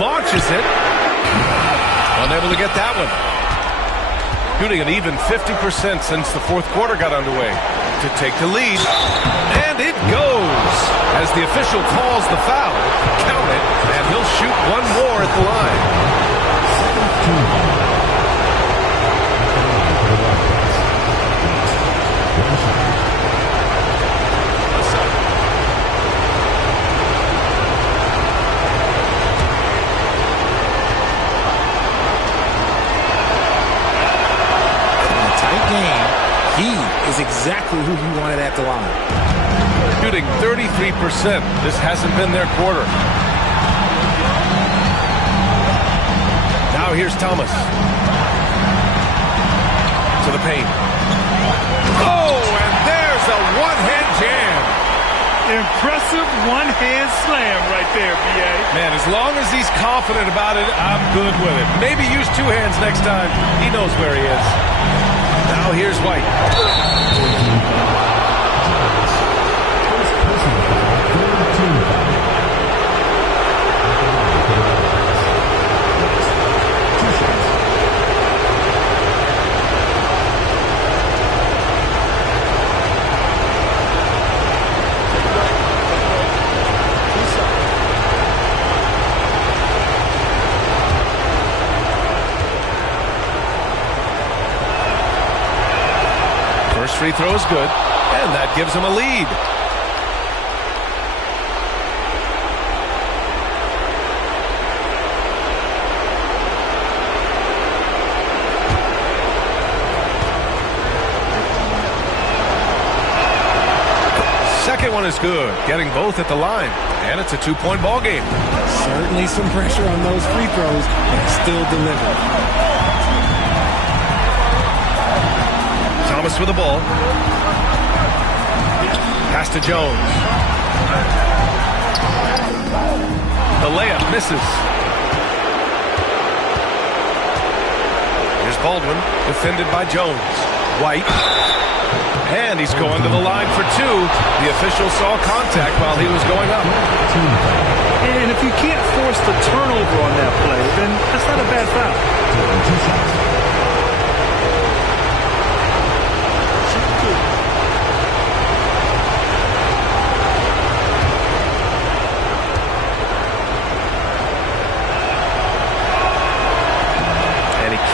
Launches it. Unable to get that one. Shooting an even 50% since the fourth quarter got underway. To take the lead. And it goes. As the official calls the foul, count it, and he'll shoot one more at the line. He is exactly who he wanted at the line. Shooting 33%. This hasn't been their quarter. Now here's Thomas. To the paint. Oh, and there's a one-hand jam. Impressive one-hand slam right there, B.A. Man, as long as he's confident about it, I'm good with it. Maybe use two hands next time. He knows where he is. Now here's White. First free throw is good, and that gives him a lead. Second one is good, getting both at the line, and it's a two-point ball game. Certainly some pressure on those free throws, and still delivered. Thomas with the ball. Pass to Jones. The layup misses. Here's Baldwin, defended by Jones. White. And he's going to the line for two. The official saw contact while he was going up. And if you can't force the turnover on that play, then that's not a bad foul.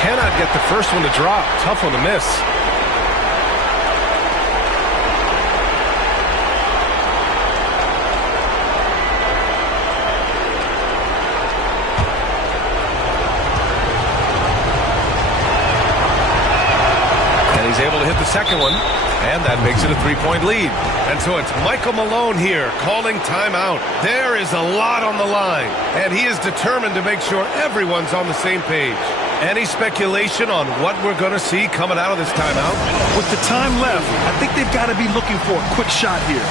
Cannot get the first one to drop. Tough one to miss. And he's able to hit the second one. And that makes it a three-point lead. And so it's Michael Malone here calling timeout. There is a lot on the line. And he is determined to make sure everyone's on the same page. Any speculation on what we're going to see coming out of this timeout? With the time left, I think they've got to be looking for a quick shot here.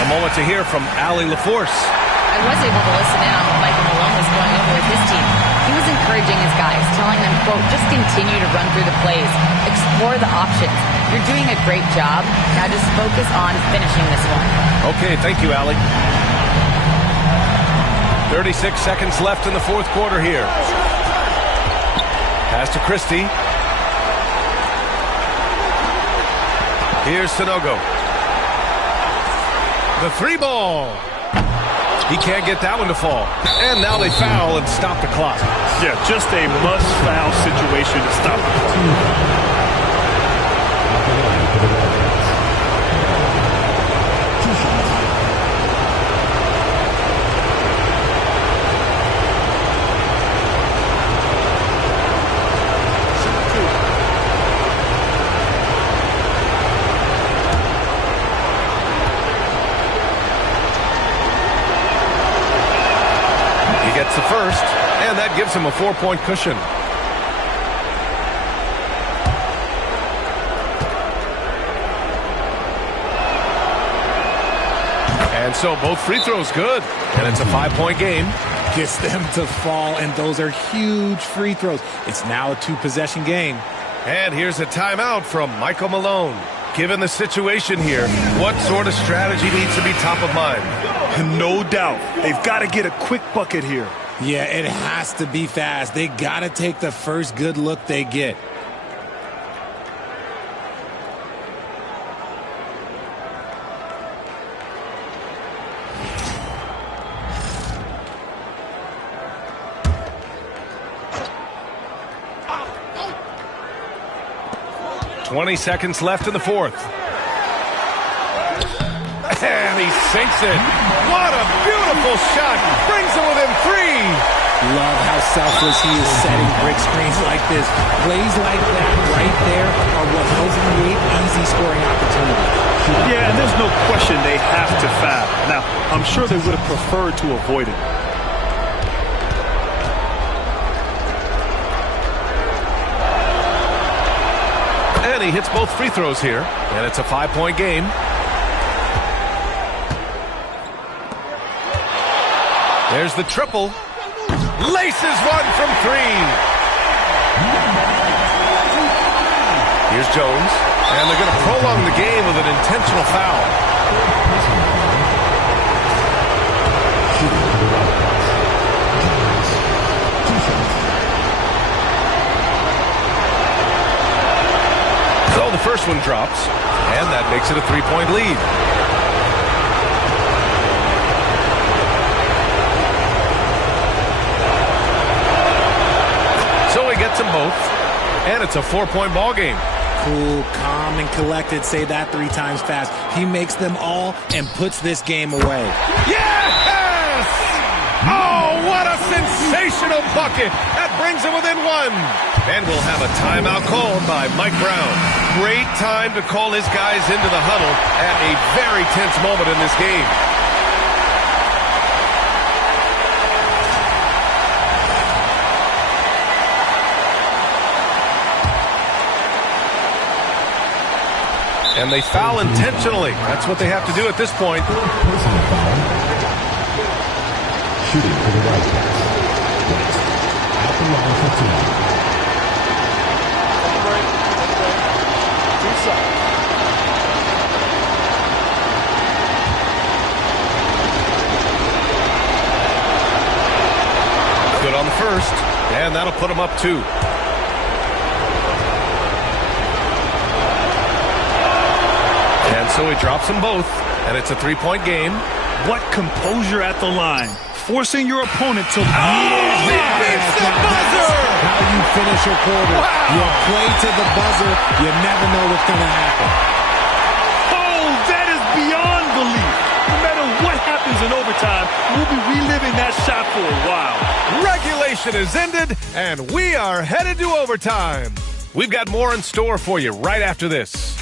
A moment to hear from Allie LaForce. I was able to listen in on what Michael Malone was going over with his team. he was encouraging his guys, telling them, quote, just continue to run through the plays, explore the options. You're doing a great job. Now just focus on finishing this one. Okay, thank you, Allie. 36 seconds left in the fourth quarter here. Pass to Christie. Here's Sanogo. The three ball. He can't get that one to fall. And now they foul and stop the clock. Yeah, just a must-foul situation to stop the clock. Gets the first, and that gives him a 4-point cushion. And so both free throws good, and it's a 5-point game. Gets them to fall, and those are huge free throws. It's now a 2-possession game. And here's a timeout from Michael Malone. Given the situation here, what sort of strategy needs to be top of mind? No doubt. They've got to get a quick bucket here. Yeah, it has to be fast. They got to take the first good look they get. "20 seconds left in the fourth. And he sinks it. What a beautiful shot. Brings him within 3. Love how selfless he is setting brick screens like this. Plays like that right there are what helps create easy scoring opportunities. Yeah, and there's no question they have to foul. Now, I'm sure they would have preferred to avoid it. And he hits both free throws here. And it's a 5-point game. There's the triple. Laces one from 3. Here's Jones. And they're going to prolong the game with an intentional foul. So the first one drops. And that makes it a 3-point lead. Gets them both, and it's a 4-point ball game. Cool, calm, and collected. Say that 3 times fast. He makes them all and puts this game away. Yes! Oh, what a sensational bucket. That brings him within 1. And we'll have a timeout called by Mike Brown. Great time to call his guys into the huddle at a very tense moment in this game. And they foul intentionally. That's what they have to do at this point. Shooting for the right pass. At the line for 2. Good on the first. And that'll put them up 2. And so he drops them both, and it's a 3-point game. What composure at the line. Forcing your opponent to... Oh, he beats the buzzer! How you finish your quarter. Wow. You play to the buzzer, you never know what's going to happen. Oh, that is beyond belief. No matter what happens in overtime, we'll be reliving that shot for a while. Regulation is ended, and we are headed to overtime. We've got more in store for you right after this.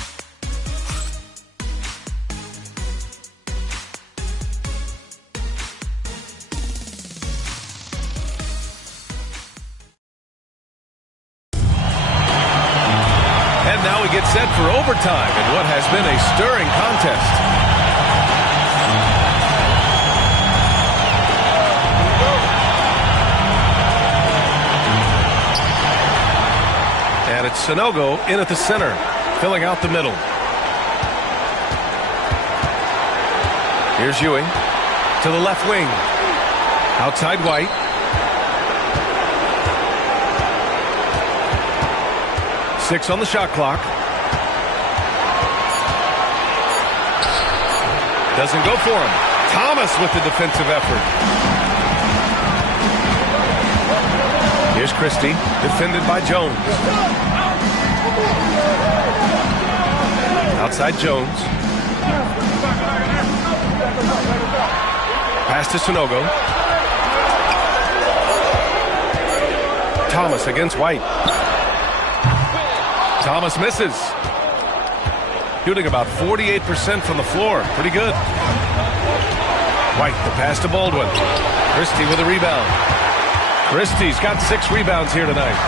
Now we get set for overtime in what has been a stirring contest. And it's Sanogo in at the center, filling out the middle. Here's Ewing to the left wing. Outside White. Six on the shot clock. Doesn't go for him. Thomas with the defensive effort. Here's Christie, defended by Jones. Outside Jones. Pass to Sanogo. Thomas against White. Thomas misses. Shooting about 48% from the floor. Pretty good. White, the pass to Baldwin. Christie with a rebound. Christie's got 6 rebounds here tonight.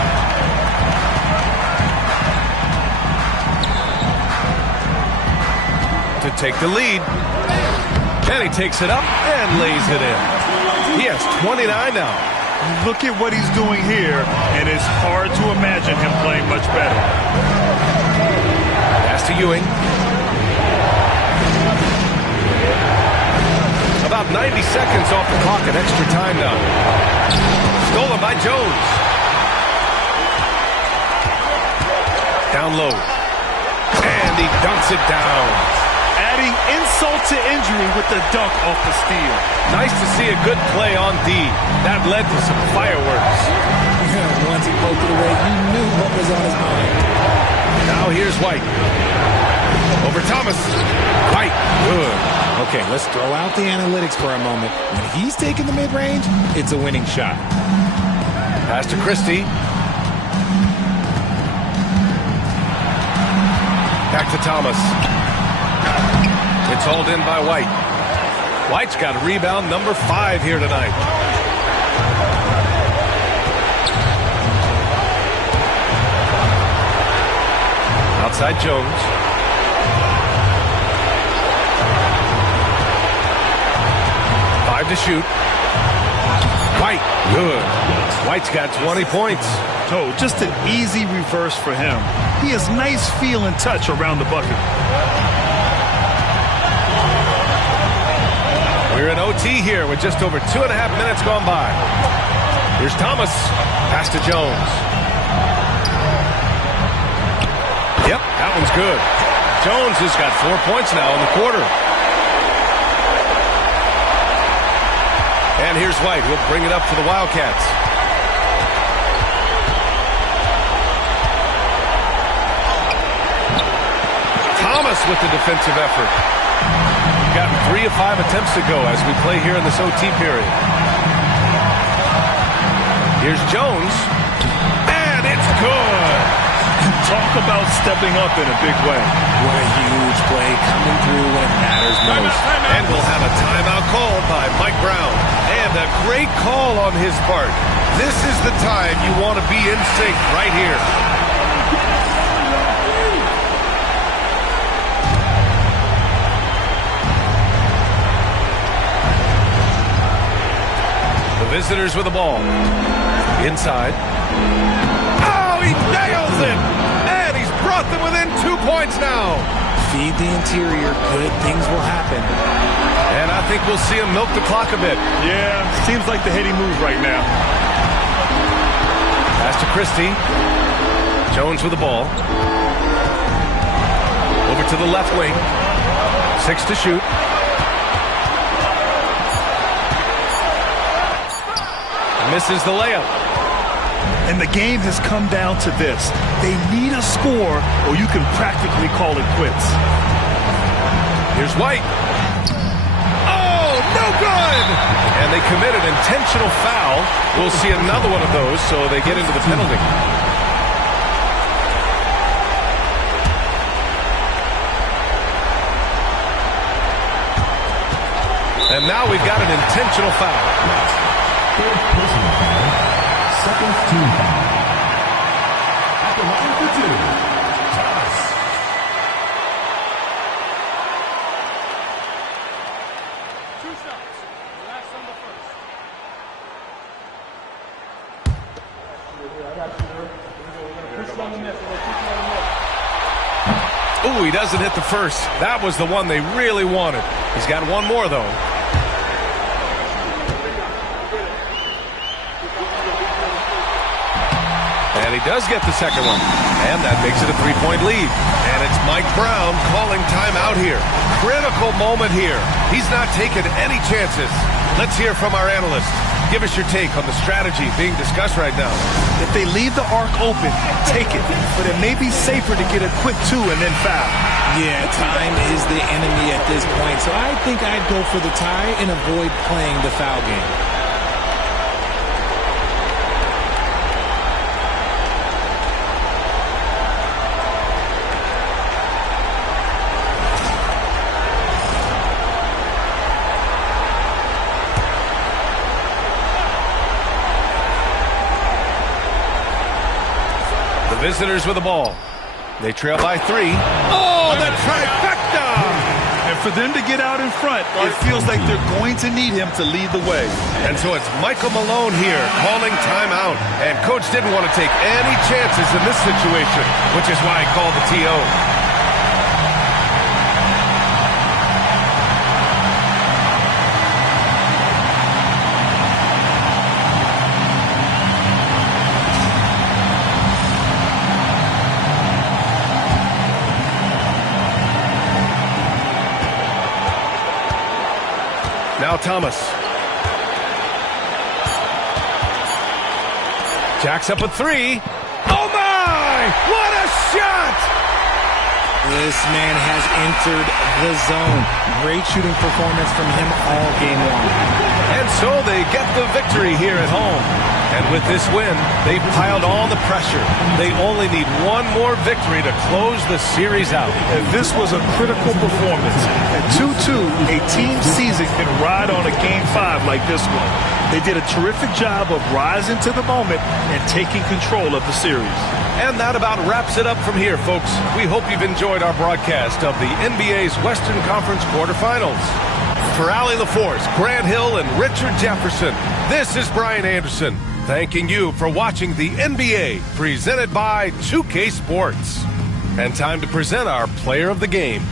To take the lead. And he takes it up and lays it in. He has 29 now. Look at what he's doing here, and it's hard to imagine him playing much better. Pass to Ewing. About 90 seconds off the clock at extra time now. Stolen by Jones. Down low. And he dunks it down. Adding insult to injury with the dunk off the steal. Nice to see a good play on D. That led to some fireworks. Once he poked it away, you knew what was on his mind. Now here's White. Over Thomas. White. Good. Okay, let's throw out the analytics for a moment. When he's taking the mid-range, it's a winning shot. Pass to Christie. Back to Thomas. It's hauled in by White. White's got rebound number 5 here tonight. Outside Jones. To shoot. White, good. White's got 20 points. Oh, just an easy reverse for him. He has nice feel and touch around the bucket. We're in OT here with just over 2.5 minutes gone by. Here's Thomas. Pass to Jones. Yep, that one's good. Jones has got 4 points now in the quarter. And here's White. We'll bring it up for the Wildcats. Thomas with the defensive effort. Got 3 of 5 attempts to go as we play here in this OT period. Here's Jones. And it's good. Talk about stepping up in a big way. What a huge play coming through when it matters most. And we'll have a timeout called by Mike Brown. And a great call on his part. This is the time you want to be in sync right here. The visitors with the ball. Inside. Oh, he nails it! And he's brought them within 2 points now. Feed the interior. Good things will happen. And I think we'll see him milk the clock a bit. Yeah, seems like the heady move right now. Pass to Christie. Jones with the ball. Over to the left wing. 6 to shoot. Misses the layup. And the game has come down to this. They need a score or you can practically call it quits. Here's White. No good! And they commit an intentional foul. We'll see another one of those, so they get into the penalty. And now we've got an intentional foul. Third personal foul. Second team foul. At the line for 2. Thomas. Push on the net. Ooh, he doesn't hit the first. That was the one they really wanted. He's got one more, though. And he does get the second one. And that makes it a 3-point lead. And it's Mike Brown calling timeout here. Critical moment here. He's not taking any chances. Let's hear from our analyst. Give us your take on the strategy being discussed right now. If they leave the arc open, take it. But it may be safer to get a quick 2 and then foul. Yeah, time is the enemy at this point. So I think I'd go for the tie and avoid playing the foul game. Visitors with the ball. They trail by 3. Oh, the trifecta! And for them to get out in front, it feels like they're going to need him to lead the way. And so it's Michael Malone here calling timeout. And Coach didn't want to take any chances in this situation, which is why he called the TO. Now Thomas. Jacks up a 3. Oh my! What a shot! This man has entered the zone. Great shooting performance from him all game long. And so they get the victory here at home. And with this win, they've piled on the pressure. They only need one more victory to close the series out. And this was a critical performance. At 2-2, a team season can ride on a Game 5 like this one. They did a terrific job of rising to the moment and taking control of the series. And that about wraps it up from here, folks. We hope you've enjoyed our broadcast of the NBA's Western Conference quarterfinals. For Allie LaForce, Grant Hill, and Richard Jefferson, this is Brian Anderson, thanking you for watching the NBA presented by 2K Sports. And time to present our player of the game.